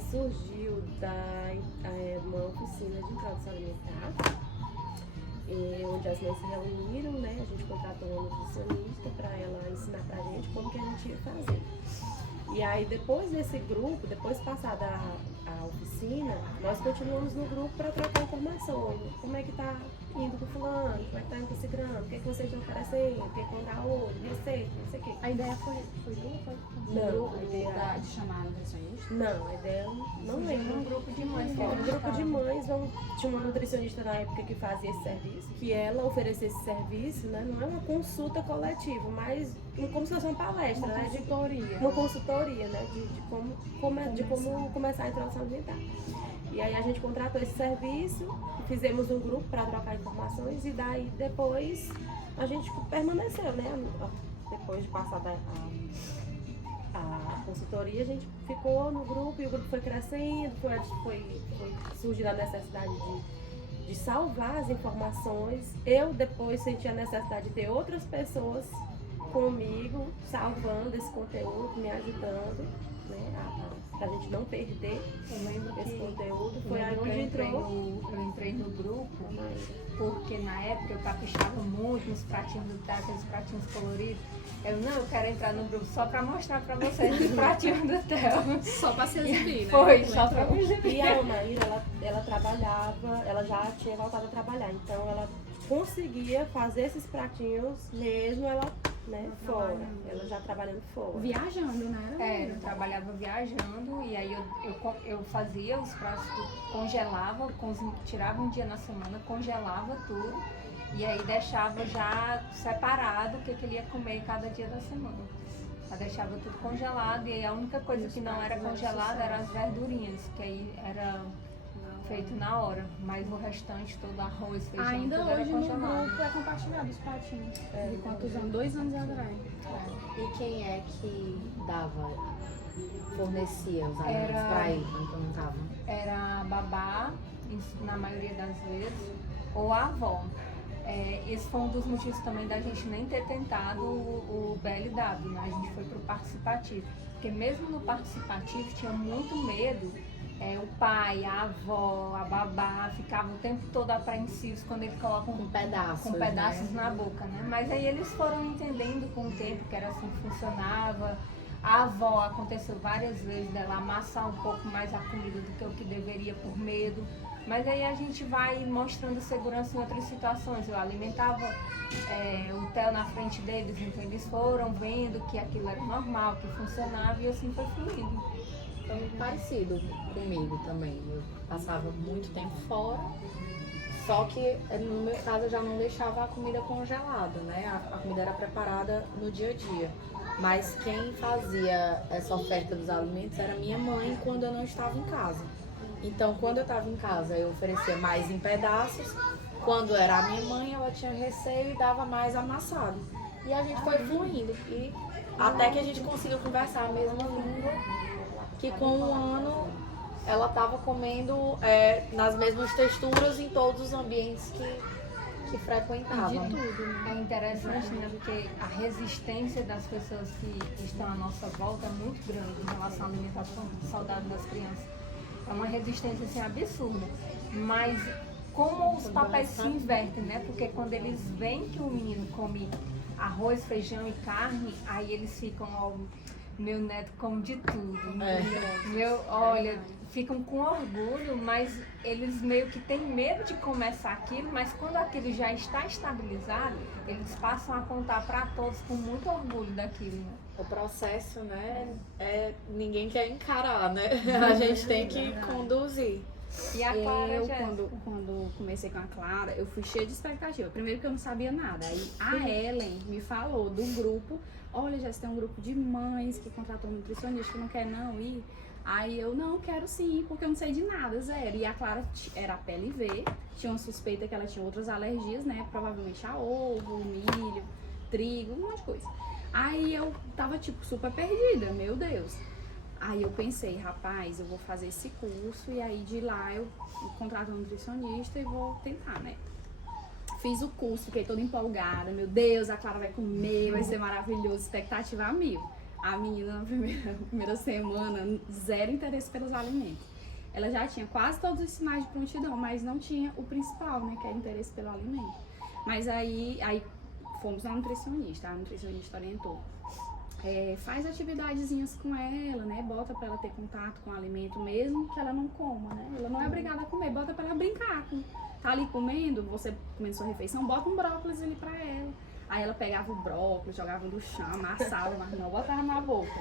surgiu uma oficina de introdução alimentar, onde as mães se reuniram, né? A gente contratou uma nutricionista para ela ensinar pra gente como que a gente ia fazer. E aí depois desse grupo, depois passada a oficina, nós continuamos no grupo para trocar informações. Como é que tá indo com fulano, como é que tá indo com ciclano, o que é que vocês estão oferecendo, o que é que vão dar hoje, receita, não sei o quê. A ideia foi grupo? Não, a ideia... de chamar a nutricionista? Não, a ideia não lembro. Um grupo de mães. Um grupo de mães, tinha uma nutricionista na época que fazia esse serviço, que ela oferecia esse serviço, né? Não é uma consulta coletiva, mas como se fosse uma palestra, Uma né? consultoria. Uma consultoria, né? De como começar a introdução alimentar. E aí a gente contratou esse serviço, fizemos um grupo para trocar informações e daí depois a gente permaneceu, né? Depois de passar a consultoria, a gente ficou no grupo e o grupo foi crescendo, foi surgindo a necessidade de salvar as informações. Eu depois senti a necessidade de ter outras pessoas comigo, salvando esse conteúdo, me ajudando, né, pra gente não perder esse conteúdo. Foi aí onde eu entrei no grupo porque na época eu caprichava muito nos pratinhos do Theo, aqueles pratinhos coloridos. Eu quero entrar no grupo só pra mostrar pra vocês os pratinhos do Theo. Só pra se exibir, né? Foi, só pra me exibir. E a Maíra, ela trabalhava, ela já tinha voltado a trabalhar, então ela conseguia fazer esses pratinhos mesmo ela, né, fora. Ela já trabalhando fora. Viajando, né? Eu trabalhava viajando e aí eu fazia os pratos, congelava, tirava um dia na semana, congelava tudo e aí deixava já separado o que ele ia comer cada dia da semana. Eu deixava tudo congelado e aí a única coisa que não era congelada eram as verdurinhas, que aí era feito na hora, mas o restante todo, arroz, feijão, Ainda tudo era hoje no congelado. grupo é compartilhado os pratinhos. De quantos anos? 2 anos atrás. E quem é que fornecia os alimentos para ele quando não estavam? Era a babá, na maioria das vezes, ou a avó. Esse foi um dos motivos também da gente nem ter tentado o BLW, né? A gente foi pro participativo. Porque mesmo no participativo tinha muito medo. O pai, a avó, a babá ficavam o tempo todo apreensivos quando eles colocam Com pedaços, na boca, né? Mas aí eles foram entendendo com o tempo que era assim que funcionava. A avó aconteceu várias vezes dela amassar um pouco mais a comida do que o que deveria por medo. Mas aí a gente vai mostrando segurança em outras situações. Eu alimentava o Theo na frente deles, então eles foram vendo que aquilo era normal, que funcionava e assim foi fluindo. Foi muito parecido comigo também. Eu passava muito tempo fora, só que no meu caso eu já não deixava a comida congelada, né? A comida era preparada no dia a dia. Mas quem fazia essa oferta dos alimentos era minha mãe quando eu não estava em casa. Então, quando eu estava em casa, eu oferecia mais em pedaços. Quando era a minha mãe, ela tinha receio e dava mais amassado. E a gente foi fluindo. E até que a gente conseguiu conversar a mesma língua, que com um ano ela estava comendo nas mesmas texturas em todos os ambientes que frequentava. De tudo, né? É interessante, né? Porque a resistência das pessoas que estão à nossa volta é muito grande em relação à alimentação saudável das crianças. É uma resistência assim, absurda. Mas como os papéis se invertem, né? Porque quando eles veem que o menino come arroz, feijão e carne, aí eles ficam, ó, meu neto come de tudo. Olha, ficam com orgulho, mas eles meio que têm medo de começar aquilo, mas quando aquilo já está estabilizado, eles passam a contar para todos com muito orgulho daquilo. Né? O processo, né, ninguém quer encarar, né? A gente tem que conduzir. E a Clara, quando comecei com a Clara, eu fui cheia de expectativa. Primeiro que eu não sabia nada. Aí a Ellen me falou do grupo. Olha, Jéssica, tem um grupo de mães que contratou um nutricionista que não quer não ir. Aí eu, não, quero sim ir, porque eu não sei de nada, zero. E a Clara era PLV, tinha uma suspeita que ela tinha outras alergias, né? Provavelmente a ovo, milho, trigo, um monte de coisa. Aí eu tava, tipo, super perdida, meu Deus. Aí eu pensei, rapaz, eu vou fazer esse curso e aí de lá eu contrato um nutricionista e vou tentar, né? Fiz o curso, fiquei toda empolgada, meu Deus, a Clara vai comer, vai ser maravilhoso, expectativa a mil. A menina na primeira semana, zero interesse pelos alimentos. Ela já tinha quase todos os sinais de prontidão, mas não tinha o principal, né, que é interesse pelo alimento. Mas aí fomos na nutricionista, a nutricionista orientou. Faz atividadezinhas com ela, né, bota pra ela ter contato com o alimento, mesmo que ela não coma, né, ela não é obrigada a comer, bota pra ela brincar. Tá ali comendo, você comendo sua refeição, bota um brócolis ali pra ela. Aí ela pegava o brócolis, jogava no chão, amassava, mas não botava na boca.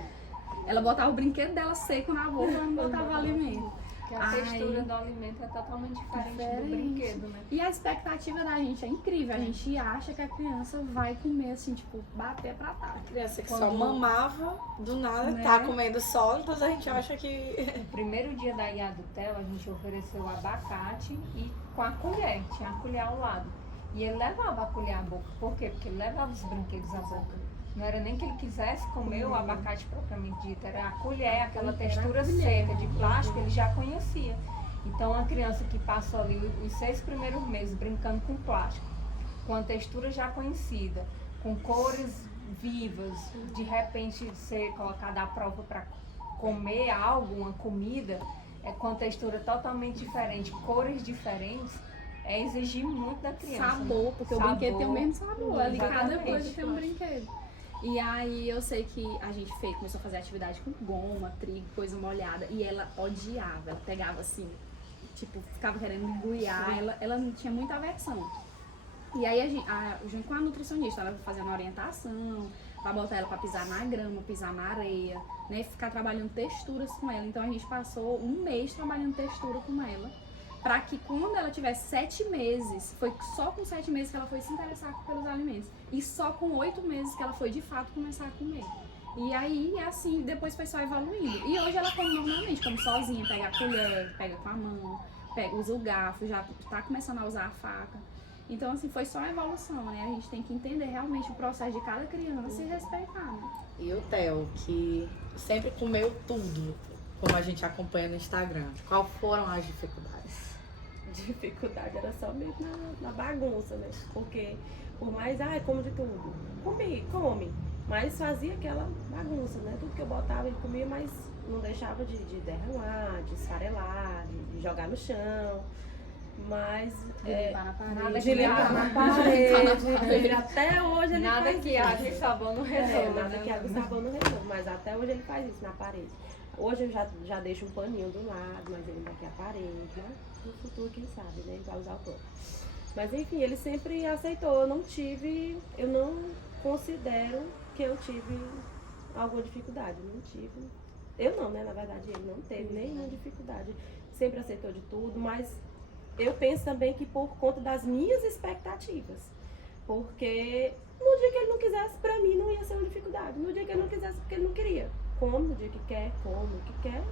Ela botava o brinquedo dela seco na boca, ela não botava alimento. Porque a textura do alimento é totalmente diferente do brinquedo, né? E a expectativa da gente é incrível. A gente acha que a criança vai comer assim, tipo, bater pra trás. A criança que só mamava, do nada, né? Tá comendo sólidos, a gente acha que... No primeiro dia da IA do Theo, a gente ofereceu abacate e com a colher, tinha a colher ao lado. E ele levava a colher à boca. Por quê? Porque ele levava os brinquedos à boca. Não era nem que ele quisesse comer o abacate propriamente dito, era a colher, aquela textura seca de plástico, ele já conhecia. Então, a criança que passou ali os 6 primeiros meses brincando com plástico, com a textura já conhecida, com cores vivas, de repente ser colocada à prova para comer algo, uma comida, com a textura totalmente diferente, cores diferentes, é exigir muito da criança. Sabor, porque sabor, o brinquedo tem o mesmo sabor, ali cada exatamente. coisa tem um brinquedo. E aí eu sei que a gente começou a fazer atividade com goma, trigo, coisa molhada, e ela odiava, ela pegava assim, tipo, ficava querendo embrulhar, ela não tinha muita aversão. E aí junto com a nutricionista, ela vai fazendo orientação, pra botar ela pra pisar na grama, pisar na areia, né, ficar trabalhando texturas com ela. Então a gente passou um mês trabalhando textura com ela, para que quando ela tivesse 7 meses, foi só com 7 meses que ela foi se interessar pelos alimentos. E só com 8 meses que ela foi de fato começar a comer. E aí, assim, depois foi só evoluindo. E hoje ela come normalmente, come sozinha, pega a colher, pega com a mão, usa o garfo, já tá começando a usar a faca. Então, assim, foi só a evolução, né? A gente tem que entender realmente o processo de cada criança e respeitar, né? E o Theo, que sempre comeu tudo, como a gente acompanha no Instagram. Qual foram as dificuldades? Dificuldade era só mesmo na bagunça, né? Porque por mais, come de tudo. Come. Mas fazia aquela bagunça, né? Tudo que eu botava ele comia, mas não deixava de derramar, de esfarelar, de jogar no chão. Mas De limpar na parede. Até hoje ele Nada faz que isso. água e sabão não resolva. Nada que água e sabão não resolva. Mas até hoje ele faz isso na parede. Hoje eu já deixo um paninho do lado, mas ele vai aqui a parede, né? No futuro, quem sabe, né? Ele vai usar o pano. Mas enfim, ele sempre aceitou. Eu não considero que eu tive alguma dificuldade. Não tive. Eu não, né? Na verdade, ele não teve nenhuma dificuldade. Sempre aceitou de tudo, mas eu penso também que por conta das minhas expectativas. Porque no dia que ele não quisesse, pra mim não ia ser uma dificuldade. No dia que ele não quisesse, porque ele não queria. Come no dia que quer, come o que quer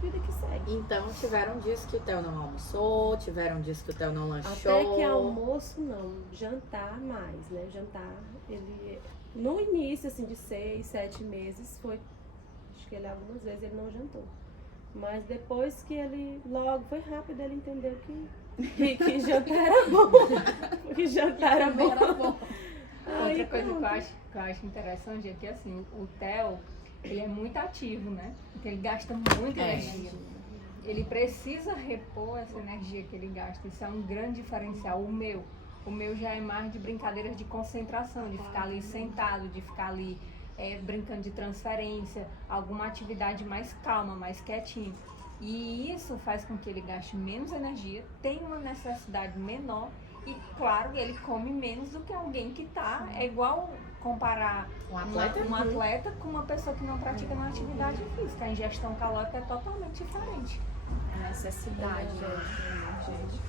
e vida que segue. Então, tiveram dias que o Theo não almoçou, tiveram dias que o Theo não lanchou. Até que almoço não, jantar mais, né? Jantar, ele... No início, assim, de 6, 7 meses, acho que ele algumas vezes ele não jantou. Mas depois que foi rápido, ele entendeu que jantar era bom. Que jantar era bom. Outra coisa que eu acho interessante é que, assim, o Theo, ele é muito ativo, né? Então ele gasta muita energia. Ele precisa repor essa energia que ele gasta. Isso é um grande diferencial. O meu já é mais de brincadeiras de concentração, de ficar ali sentado, de ficar ali brincando de transferência, alguma atividade mais calma, mais quietinho. E isso faz com que ele gaste menos energia, tenha uma necessidade menor e, claro, ele come menos do que alguém que tá. É igual comparar um atleta com uma pessoa que não pratica uma atividade física. A ingestão calórica é totalmente diferente. A necessidade, gente.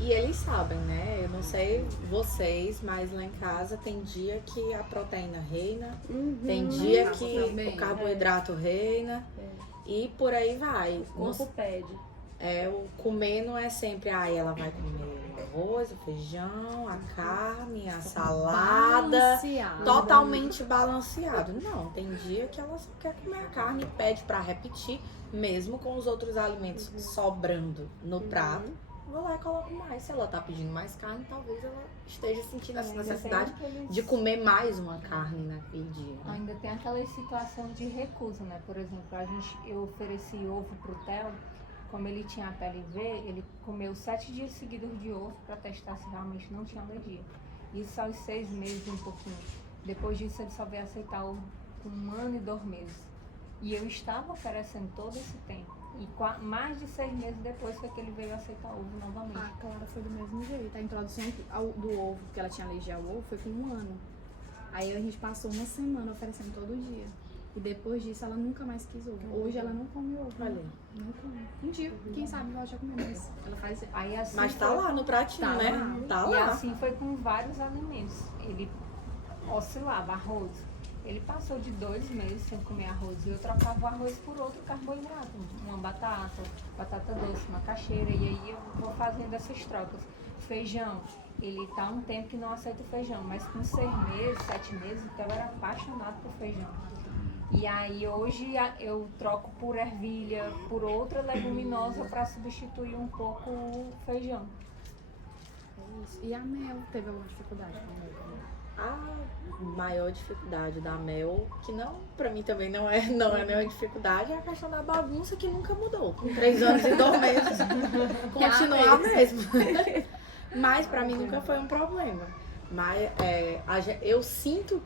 E eles sabem, né? Eu não sei vocês, mas lá em casa tem dia que a proteína reina, tem dia que o carboidrato reina e por aí vai. O corpo pede. O comer não é sempre, ela vai comer o arroz, o feijão, a carne, a salada, Balanceado. totalmente balanceado. Não, tem dia que ela só quer comer a carne e pede pra repetir, mesmo com os outros alimentos sobrando no prato. vou lá e coloco mais. Se ela tá pedindo mais carne, talvez ela esteja sentindo essa Ainda necessidade tem aqueles- de comer mais uma carne naquele dia. Né? Ainda tem aquela situação de recusa, né? Por exemplo, eu ofereci ovo pro Theo, como ele tinha a pele V, ele comeu 7 dias seguidos de ovo para testar se realmente não tinha alergia. Isso aos 6 meses e um pouquinho. Depois disso ele só veio aceitar ovo com 1 ano e 2 meses. E eu estava oferecendo todo esse tempo. E mais de 6 meses depois foi que ele veio aceitar ovo novamente. A Clara foi do mesmo jeito. A introdução do ovo, porque ela tinha alergia ao ovo, foi com 1 ano. Aí a gente passou 1 semana oferecendo todo dia. E depois disso ela nunca mais quis ovo. Hoje ela não come ovo. Olha. Não come. Um dia, quem sabe volte a comer, mas ela faz. Aí, assim, Mas tá foi- lá no pratinho, Tá né? lá. Tá E lá. assim foi com vários alimentos. Ele oscilava arroz. Ele passou de 2 meses sem comer arroz e eu trocava o arroz por outro carboidrato, uma batata doce, macaxeira, e aí eu vou fazendo essas trocas. Feijão, ele tá um tempo que não aceita o feijão, mas com 6 meses, 7 meses, então eu era apaixonado por feijão. E aí hoje eu troco por ervilha, por outra leguminosa para substituir um pouco o feijão. É isso. E a Mel teve alguma dificuldade com a Mel? A maior dificuldade da Mel, que não, pra mim também não é nenhuma dificuldade, é a questão da bagunça que nunca mudou. Com 3 anos e 2 meses, continua a mesma. Mas pra mim nunca foi um problema. Mas eu sinto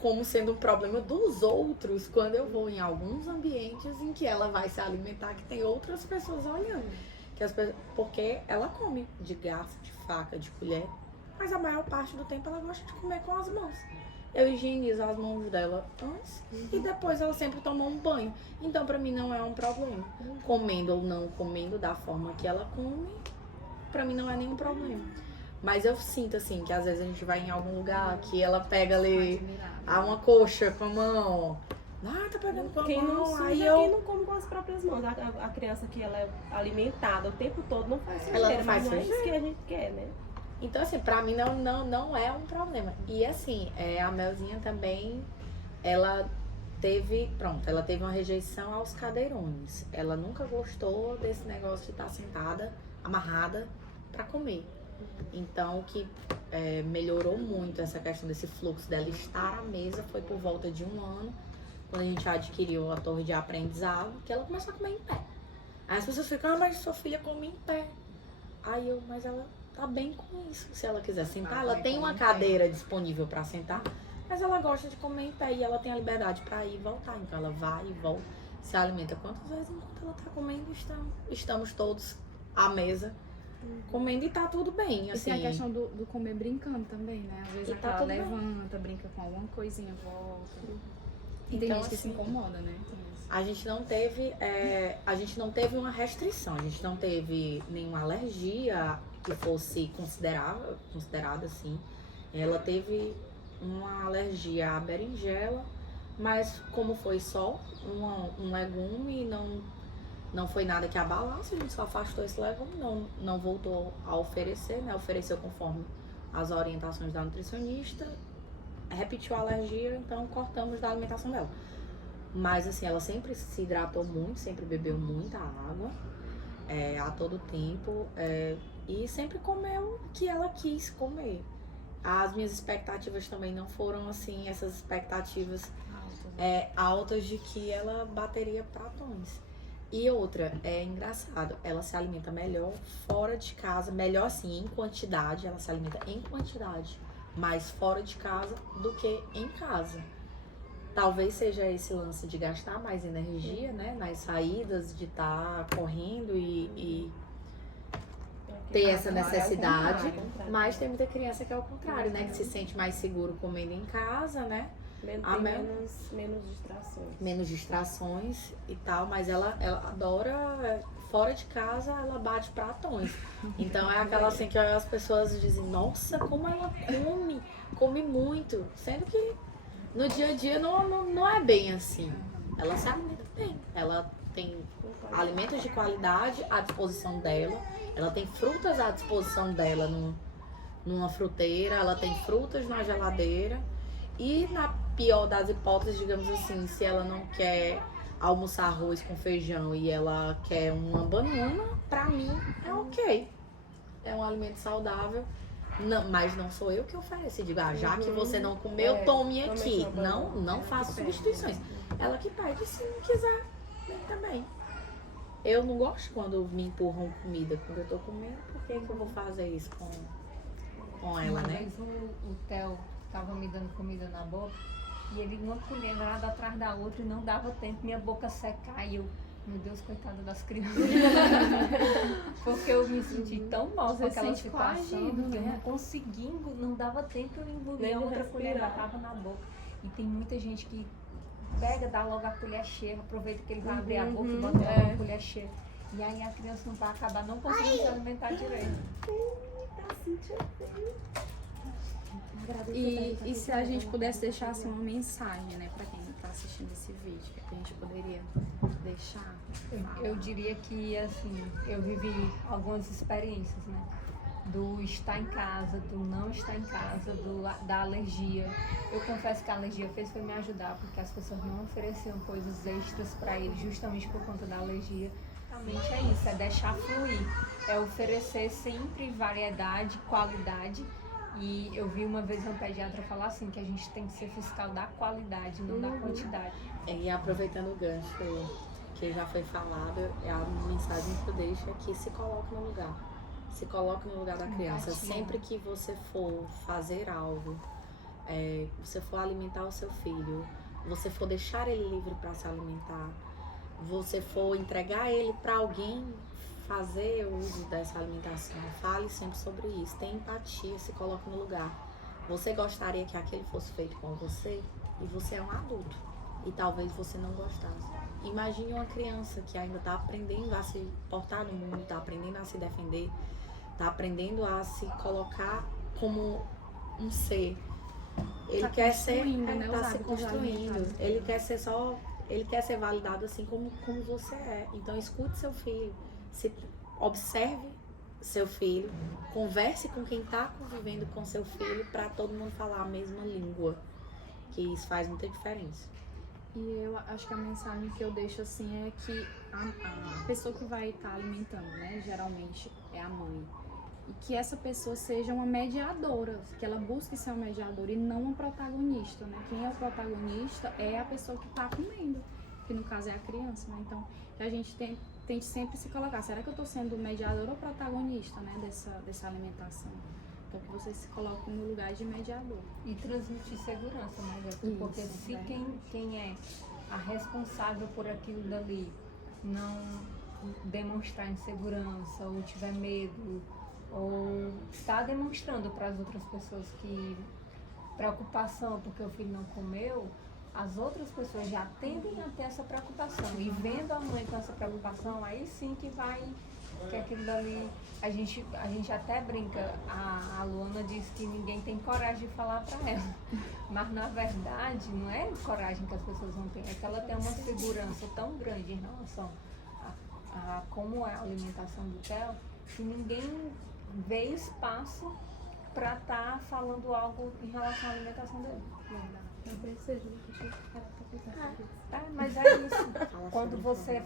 como sendo um problema dos outros quando eu vou em alguns ambientes em que ela vai se alimentar, que tem outras pessoas olhando. Porque ela come de garfo, de faca, de colher. Mas a maior parte do tempo ela gosta de comer com as mãos. Eu higienizo as mãos dela antes e depois ela sempre toma um banho. Então pra mim não é um problema. Comendo ou não comendo da forma que ela come, pra mim não é nenhum problema. Mas eu sinto assim que às vezes a gente vai em algum lugar que ela pega ali uma coxa com a mão. Ah, tá pegando com a Quem não mão. suja, Aí quem não come com as próprias mãos. A criança que ela é alimentada o tempo todo não faz sujeira, Ela não faz mas não é isso sujeira. que a gente quer, né? Então, assim, pra mim não é um problema. E, assim, a Melzinha também, ela teve uma rejeição aos cadeirões. Ela nunca gostou desse negócio de estar sentada, amarrada, pra comer. Então, o que melhorou muito essa questão desse fluxo dela estar à mesa foi por volta de 1 ano, quando a gente adquiriu a torre de aprendizado, que ela começou a comer em pé. Aí as pessoas ficam, mas sua filha come em pé. Aí mas ela tá bem com isso. Se ela quiser sentar, ela tem uma cadeira disponível para sentar, mas ela gosta de comer em pé e ela tem a liberdade para ir e voltar. Então ela vai e volta, se alimenta quantas vezes enquanto ela tá comendo. Estamos todos à mesa comendo e tá tudo bem. Assim. E tem a questão do comer brincando também, né? Às vezes E tá ela tudo bem. levanta, brinca com alguma coisinha, volta. E tem Então, gente que se assim, incomoda, né? Com isso. A gente não teve uma restrição, a gente não teve nenhuma alergia que fosse considerada assim. Ela teve uma alergia à berinjela, mas como foi só um legume, não foi nada que abalasse, a gente só afastou esse legume, não voltou a oferecer, né? Ofereceu conforme as orientações da nutricionista, repetiu a alergia, então cortamos da alimentação dela. Mas assim, ela sempre se hidratou muito, sempre bebeu muita água, a todo tempo, e sempre comeu o que ela quis comer. As minhas expectativas também não foram assim, essas expectativas altas de que ela bateria pratões. E outra, é engraçado, ela se alimenta melhor fora de casa, melhor assim, em quantidade, ela se alimenta em quantidade, mais fora de casa do que em casa. Talvez seja esse lance de gastar mais energia, né, nas saídas, de estar correndo e ter essa necessidade, mas tem muita criança que é o contrário, né, que se sente mais seguro comendo em casa, né, Tem menos distrações. menos distrações e tal, mas ela adora, fora de casa, ela bate pratões. Então é aquela assim que as pessoas dizem, nossa, como ela come muito, sendo que no dia a dia não é bem assim. Ela se alimenta bem, ela tem alimentos de qualidade à disposição dela, ela tem frutas à disposição dela numa fruteira, ela tem frutas na geladeira e na pior das hipóteses, digamos assim, se ela não quer almoçar arroz com feijão e ela quer uma banana, pra mim é ok. É um alimento saudável. Não, mas não sou eu que ofereço. Eu digo, já que você não comeu, tome aqui. Não faço substituições. Ela que pede, se não quiser, bem também. Eu não gosto quando me empurram comida. Quando eu tô comendo, por que eu vou fazer isso com ela, Uma né? vez o Theo tava me dando comida na boca e ele uma colherada atrás da outra e não dava tempo, minha boca secar e eu, meu Deus, coitada das crianças. Porque eu me senti tão mal com Você aquela sente situação coagido, que eu né? não consegui, não dava tempo eu engolir Nem a de outra colher, respirar. batava na boca. E tem muita gente que pega, dá logo a colher cheia, aproveita que ele vai abrir a boca e bota logo a colher cheia. E aí a criança não vai acabar não conseguindo se alimentar direito. E se a gente pudesse deixar assim, uma mensagem, né, pra quem tá assistindo esse vídeo, o que a gente poderia deixar? Eu diria que, assim, eu vivi algumas experiências, né? Do estar em casa, do não estar em casa, da alergia. Eu confesso que a alergia fez foi me ajudar, porque as pessoas não ofereciam coisas extras para ele, justamente por conta da alergia. Realmente é isso, é deixar fluir. É oferecer sempre variedade, qualidade. E eu vi uma vez um pediatra falar assim, que a gente tem que ser fiscal da qualidade, não da quantidade. E aproveitando o gancho que já foi falado, a mensagem que eu deixo é que se coloque no lugar. Se coloque no lugar da criança. Empatia. Sempre que você for fazer algo, você for alimentar o seu filho, você for deixar ele livre para se alimentar, você for entregar ele para alguém fazer o uso dessa alimentação, fale sempre sobre isso. Tenha empatia, se coloque no lugar. Você gostaria que aquele fosse feito com você e você é um adulto e talvez você não gostasse. Imagine uma criança que ainda está aprendendo a se portar no mundo, está aprendendo a se defender, está aprendendo a se colocar como um ser. Ele Tá quer ser, construindo, né, está os se hábitos construindo. alimentares. Ele quer ser validado assim como você é. Então escute seu filho, observe seu filho, converse com quem está convivendo com seu filho para todo mundo falar a mesma língua, que isso faz muita diferença. E eu acho que a mensagem que eu deixo assim é que a pessoa que vai estar alimentando, né, geralmente é a mãe. E que essa pessoa seja uma mediadora, que ela busque ser uma mediadora e não uma protagonista, né? Quem é o protagonista é a pessoa que está comendo, que no caso é a criança, né? Então, que a gente tente sempre se colocar, será que eu estou sendo mediadora ou protagonista, né, dessa alimentação? Então, que você se coloque no lugar de mediador. E transmitir segurança, né, Jéssica? Isso, Porque se verdade. quem é a responsável por aquilo dali não demonstrar insegurança ou tiver medo ou está demonstrando para as outras pessoas que preocupação porque o filho não comeu, as outras pessoas já tendem a ter essa preocupação. E vendo a mãe com essa preocupação, aí sim que aquilo dali, a gente até brinca, a Luana disse que ninguém tem coragem de falar para ela. Mas na verdade não é coragem que as pessoas não têm, é que ela tem uma segurança tão grande em relação a como é a alimentação do Theo, que ninguém vê espaço para estar falando algo em relação à alimentação dele. Mas é isso. Quando você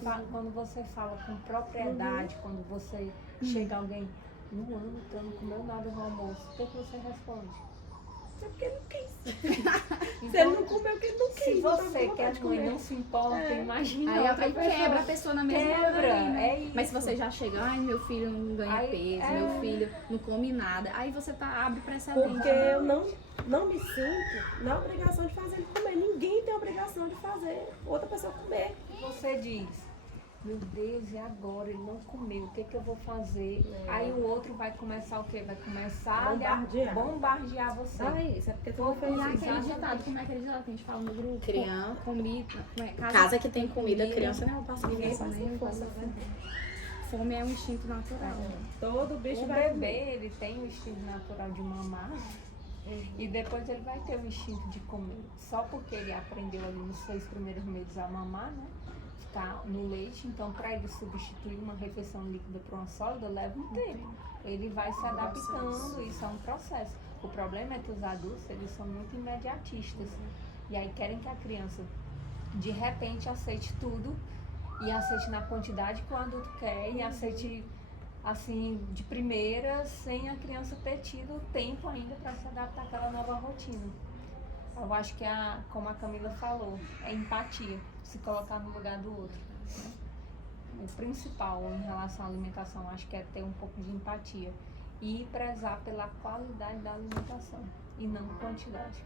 fala com propriedade, quando você chega alguém, Luana, tu não comeu nada no almoço, o que você responde? É porque não quis. Se Então, ele não comeu, porque ele não quis. se não tá com você vontade que é de mãe comer. não se importa, imagina Aí outra pessoa. quebra a pessoa na mesma hora, Quebra, né? é isso. Mas se você já chega, ai, meu filho não ganha Aí, peso, é. meu filho não come nada, aí você abre precedente. Porque eu não me sinto na obrigação de fazer ele comer. Ninguém tem a obrigação de fazer outra pessoa comer. Você diz, meu Deus, e agora? Ele não comeu, o que que eu vou fazer? Aí o outro vai começar o quê? Vai começar Bombardear. a bombardear você. Ai, isso é porque tu não fez E isso. aquele Exatamente. ditado, como é aquele ditado que a gente fala no grupo? Criança. Comida, Casa que tem comida, criança não passa ninguém fome. passa nem força, fome. Fome é um instinto natural. Todo bicho O vai bebê, comer. ele tem o instinto natural de mamar e depois ele vai ter o instinto de comer. Só porque ele aprendeu ali nos 6 primeiros meses a mamar, né? Ficar no leite, então para ele substituir uma refeição líquida por uma sólida leva um tempo. Ele vai se adaptando, isso é um processo. O problema é que os adultos, eles são muito imediatistas. E aí querem que a criança de repente aceite tudo e aceite na quantidade que o adulto quer e aceite assim de primeira, sem a criança ter tido tempo ainda para se adaptar àquela nova rotina. Eu acho que como a Camila falou, é empatia, se colocar no lugar do outro, né? O principal em relação à alimentação, acho que é ter um pouco de empatia e prezar pela qualidade da alimentação e não quantidade.